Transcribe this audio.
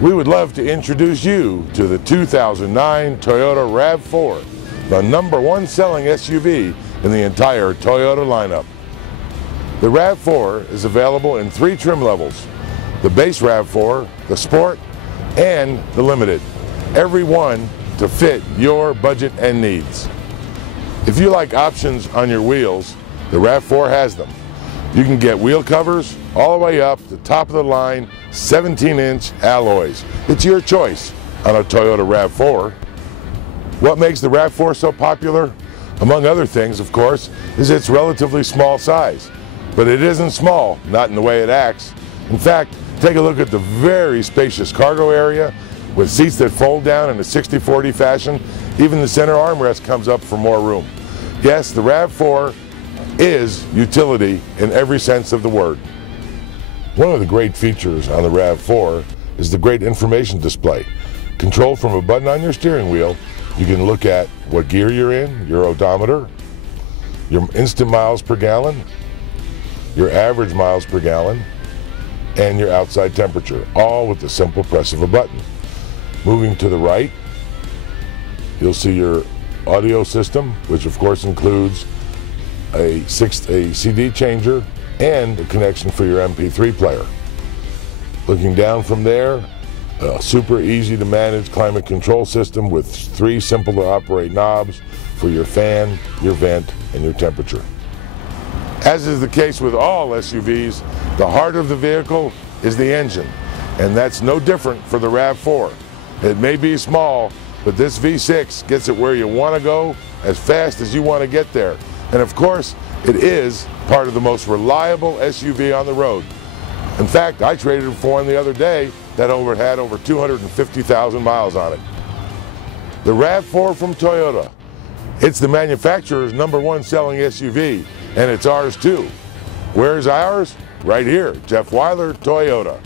We would love to introduce you to the 2009 Toyota RAV4, the #1 selling SUV in the entire Toyota lineup. The RAV4 is available in 3 trim levels: the base RAV4, the Sport, and the Limited, every one to fit your budget and needs. If you like options on your wheels, the RAV4 has them. You can get wheel covers all the way up to top of the line 17-inch alloys. It's your choice on a Toyota RAV4. What makes the RAV4 so popular? Among other things, of course, is its relatively small size. But it isn't small, not in the way it acts. In fact, take a look at the very spacious cargo area with seats that fold down in a 60/40 fashion. Even the center armrest comes up for more room. Yes, the RAV4 is utility in every sense of the word. One of the great features on the RAV4 is the great information display. Controlled from a button on your steering wheel, you can look at what gear you're in, your odometer, your instant miles per gallon, your average miles per gallon, and your outside temperature, all with the simple press of a button. Moving to the right, you'll see your audio system, which of course includes a CD changer and a connection for your MP3 player. Looking down from there, a super easy to manage climate control system with 3 simple to operate knobs for your fan, your vent, and your temperature. As is the case with all SUVs, the heart of the vehicle is the engine, and that's no different for the RAV4. It may be small, but this V6 gets it where you want to go as fast as you want to get there. And of course, it is part of the most reliable SUV on the road. In fact, I traded it for one the other day that had over 250,000 miles on it. The RAV4 from Toyota. It's the manufacturer's #1 selling SUV, and it's ours too. Where's ours? Right here, Jeff Wyler, Toyota.